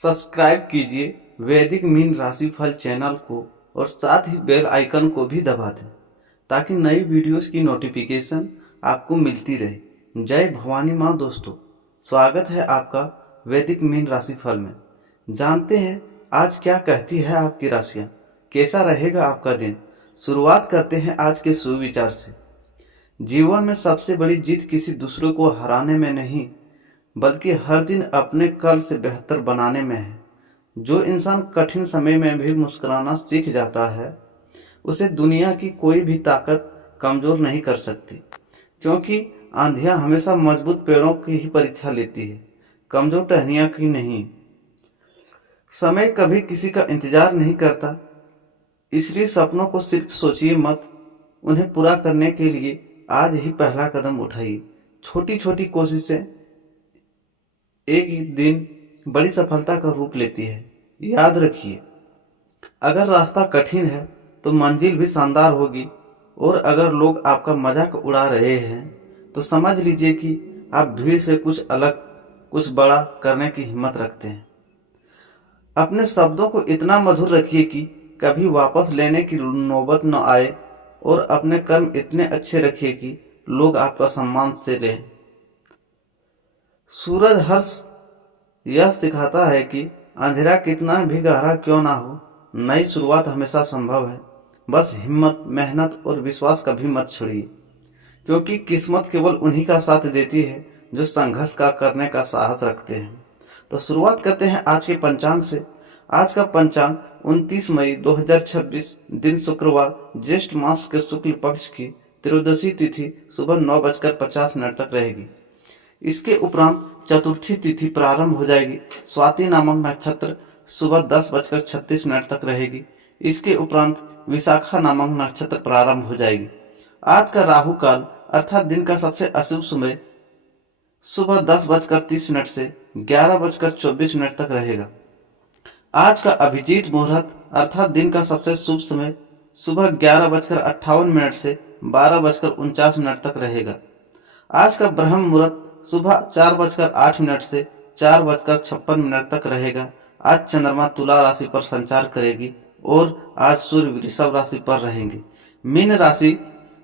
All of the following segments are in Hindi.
सब्सक्राइब कीजिए वैदिक मीन राशिफल चैनल को और साथ ही बेल आइकन को भी दबा दें ताकि नई वीडियोस की नोटिफिकेशन आपको मिलती रहे। जय भवानी माँ दोस्तों, स्वागत है आपका वैदिक मीन राशिफल में। जानते हैं आज क्या कहती है आपकी राशियाँ, कैसा रहेगा आपका दिन। शुरुआत करते हैं आज के सुविचार से। जीवन में सबसे बड़ी जीत किसी दूसरे को हराने में नहीं बल्कि हर दिन अपने कल से बेहतर बनाने में है। जो इंसान कठिन समय में भी मुस्कुराना सीख जाता है उसे दुनिया की कोई भी ताकत कमज़ोर नहीं कर सकती, क्योंकि आंधियाँ हमेशा मजबूत पेड़ों की ही परीक्षा लेती है, कमज़ोर टहनियाँ की नहीं। समय कभी किसी का इंतजार नहीं करता, इसलिए सपनों को सिर्फ सोचिए मत, उन्हें पूरा करने के लिए आज ही पहला कदम उठाइए। छोटी छोटी कोशिशें एक ही दिन बड़ी सफलता का रूप लेती है। याद रखिए, अगर रास्ता कठिन है तो मंजिल भी शानदार होगी, और अगर लोग आपका मजाक उड़ा रहे हैं तो समझ लीजिए कि आप भीड़ से कुछ अलग, कुछ बड़ा करने की हिम्मत रखते हैं। अपने शब्दों को इतना मधुर रखिए कि कभी वापस लेने की नौबत न आए, और अपने कर्म इतने अच्छे रखिए कि लोग आपका सम्मान से लें। सूरज हर्ष यह सिखाता है कि अंधेरा कितना भी गहरा क्यों ना हो, नई शुरुआत हमेशा संभव है। बस हिम्मत, मेहनत और विश्वास कभी मत छोड़िए, क्योंकि किस्मत केवल उन्हीं का साथ देती है जो संघर्ष का करने का साहस रखते हैं। तो शुरुआत करते हैं आज के पंचांग से। आज का पंचांग 29 मई 2026, दिन शुक्रवार, ज्येष्ठ मास के शुक्ल पक्ष की त्रयोदशी तिथि सुबह 9:50 तक रहेगी। इसके उपरांत चतुर्थी तिथि प्रारंभ हो जाएगी। स्वाति नामक नक्षत्र सुबह 10:36 तक रहेगी। इसके उपरांत विशाखा नामक नक्षत्र प्रारंभ हो जाएगी। आज का राहु काल अर्थात दिन का सबसे अशुभ समय सुबह 10:30 से 11:24 तक रहेगा। आज का अभिजीत मुहूर्त अर्थात दिन का सबसे शुभ समय सुबह 11:58 से 12:49 तक रहेगा। आज का ब्रह्म मुहूर्त सुबह 4:08 से 4:56 तक रहेगा। आज चंद्रमा तुला राशि पर संचार करेगी और आज सूर्य वृषभ राशि पर रहेंगे। मीन राशि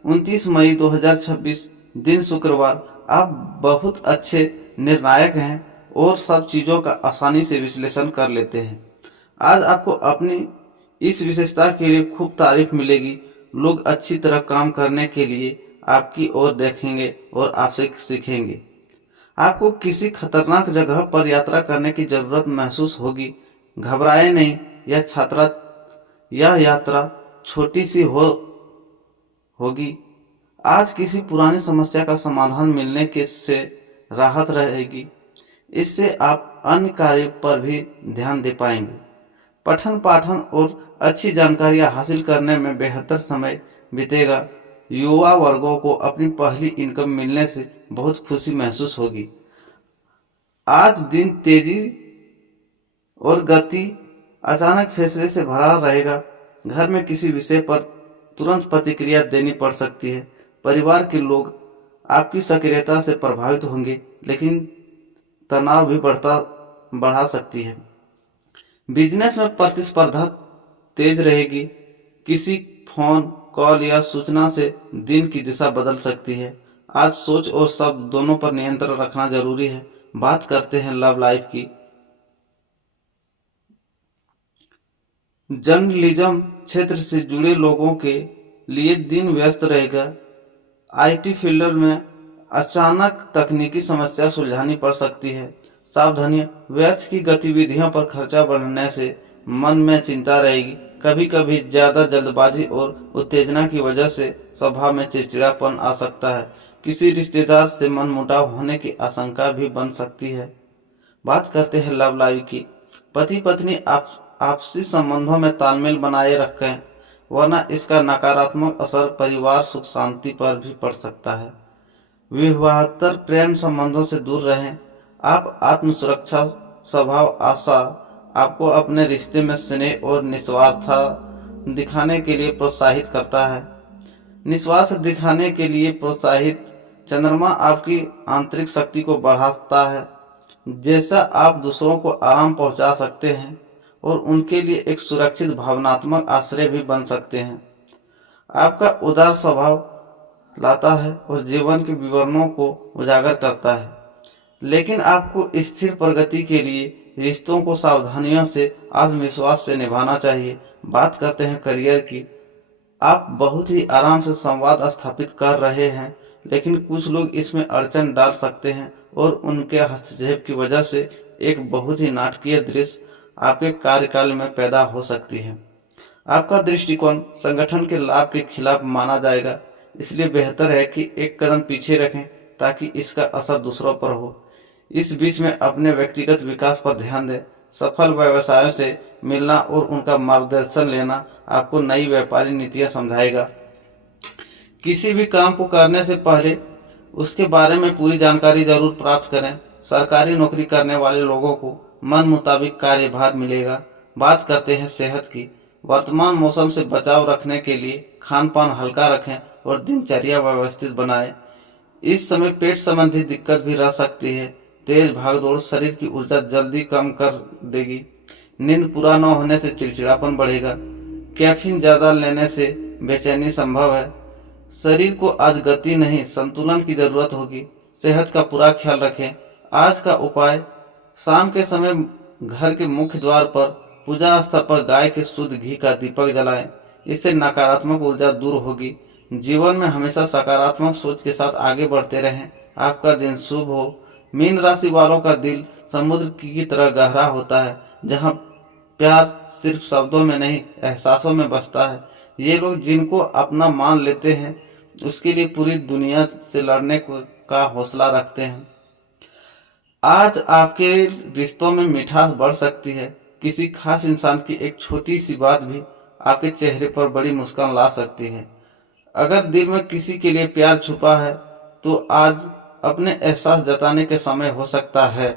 29 मई 2026, दिन शुक्रवार, आप बहुत अच्छे निर्णायक हैं और सब चीज़ों का आसानी से विश्लेषण कर लेते हैं। आज आपको अपनी इस विशेषता के लिए खूब तारीफ मिलेगी। लोग अच्छी तरह काम करने के लिए आपकी ओर देखेंगे और आपसे सीखेंगे। आपको किसी खतरनाक जगह पर यात्रा करने की जरूरत महसूस होगी। घबराए नहीं, यह यात्रा छोटी सी होगी। आज किसी पुरानी समस्या का समाधान मिलने के से राहत रहेगी। इससे आप अन्य कार्य पर भी ध्यान दे पाएंगे। पठन पाठन और अच्छी जानकारियां हासिल करने में बेहतर समय बीतेगा। युवा वर्गों को अपनी पहली इनकम मिलने से बहुत खुशी महसूस होगी। आज दिन तेजी और गति, अचानक फैसले से भरा रहेगा। घर में किसी विषय पर तुरंत प्रतिक्रिया देनी पड़ सकती है। परिवार के लोग आपकी सक्रियता से प्रभावित होंगे, लेकिन तनाव भी बढ़ा सकती है। बिजनेस में प्रतिस्पर्धा तेज रहेगी। किसी फोन कॉल या सूचना से दिन की दिशा बदल सकती है। आज सोच और शब्द दोनों पर नियंत्रण रखना जरूरी है। बात करते हैं लव लाइफ की। जर्नलिज्म क्षेत्र से जुड़े लोगों के लिए दिन व्यस्त रहेगा। आईटी फील्ड में अचानक तकनीकी समस्या सुलझानी पड़ सकती है। सावधानी, व्यर्थ की गतिविधियों पर खर्चा बढ़ने से मन में चिंता रहेगी। कभी कभी ज्यादा जल्दबाजी और उत्तेजना की वजह से स्वभाव में चिड़चिड़ापन आ सकता है। किसी रिश्तेदार से मनमुटाव होने की आशंका भी बन सकती है। बात करते हैं लव लाइफ की। पति पत्नी आपसी संबंधों में तालमेल बनाए रखें, वरना इसका नकारात्मक असर परिवार सुख शांति पर भी पड़ सकता है। विवाहेतर प्रेम संबंधों से दूर रहें। आप आत्मसुरक्षा स्वभाव आशा आपको अपने रिश्ते में स्नेह और निस्वार्थ दिखाने के लिए प्रोत्साहित करता है। निस्वार्थ दिखाने के लिए प्रोत्साहित चंद्रमा आपकी आंतरिक शक्ति को बढ़ाता है। जैसा आप दूसरों को आराम पहुंचा सकते हैं और उनके लिए एक सुरक्षित भावनात्मक आश्रय भी बन सकते हैं। आपका उदार स्वभाव लाता है और जीवन के विवरणों को उजागर करता है, लेकिन आपको स्थिर प्रगति के लिए रिश्तों को सावधानियों से आत्मविश्वास से निभाना चाहिए। बात करते हैं करियर की। आप बहुत ही आराम से संवाद स्थापित कर रहे हैं, लेकिन कुछ लोग इसमें अड़चन डाल सकते हैं और उनके हस्तक्षेप की वजह से एक बहुत ही नाटकीय दृश्य आपके कार्यकाल में पैदा हो सकती है। आपका दृष्टिकोण संगठन के लाभ के खिलाफ माना जाएगा, इसलिए बेहतर है कि एक कदम पीछे रखें ताकि इसका असर दूसरों पर हो। इस बीच में अपने व्यक्तिगत विकास पर ध्यान दें। सफल व्यवसायों से मिलना और उनका मार्गदर्शन लेना आपको नई व्यापारी नीतियां समझाएगा। किसी भी काम को करने से पहले उसके बारे में पूरी जानकारी जरूर प्राप्त करें। सरकारी नौकरी करने वाले लोगों को मन मुताबिक कार्यभार मिलेगा। बात करते हैं सेहत की। वर्तमान मौसम से बचाव रखने के लिए खान पान हल्का रखें और दिनचर्या व्यवस्थित बनाएं। इस समय पेट संबंधी दिक्कत भी रह सकती है। तेज भागदौड़ शरीर की ऊर्जा जल्दी कम कर देगी। नींद पूरा न होने से चिड़चिड़ापन बढ़ेगा। कैफीन ज़्यादा लेने से बेचैनी संभव है। शरीर को आज गति नहीं, संतुलन की जरूरत होगी। सेहत का पूरा ख्याल रखें। आज का उपाय, शाम के समय घर के मुख्य द्वार पर पूजा स्थल पर गाय के शुद्ध घी का दीपक जलाएं। इससे नकारात्मक ऊर्जा दूर होगी। जीवन में हमेशा सकारात्मक सोच के साथ आगे बढ़ते रहें। आपका दिन शुभ हो। मीन राशि वालों का दिल समुद्र की तरह गहरा होता है, जहां प्यार सिर्फ शब्दों में नहीं एहसासों में बसता है। ये लोग जिनको अपना मान लेते हैं उसके लिए पूरी दुनिया से लड़ने का हौसला रखते हैं। आज आपके रिश्तों में मिठास बढ़ सकती है। किसी खास इंसान की एक छोटी सी बात भी आपके चेहरे पर बड़ी मुस्कान ला सकती है। अगर दिल में किसी के लिए प्यार छुपा है तो आज अपने एहसास जताने के समय हो सकता है।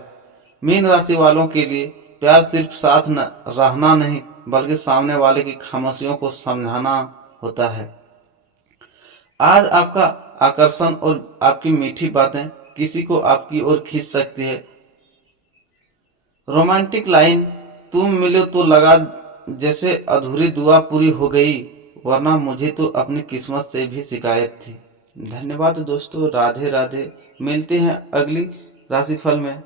मीन राशि वालों के लिए प्यार सिर्फ साथ न रहना नहीं, बल्कि सामने वाले की खामोशियों को समझाना होता है। आज आपका आकर्षण और आपकी मीठी बातें किसी को आपकी ओर खींच सकती है। रोमांटिक लाइन, तुम मिले तो लगा जैसे अधूरी दुआ पूरी हो गई, वरना मुझे तो अपनी किस्मत से भी शिकायत थी। धन्यवाद दोस्तों। राधे राधे। मिलते हैं अगली राशिफल में।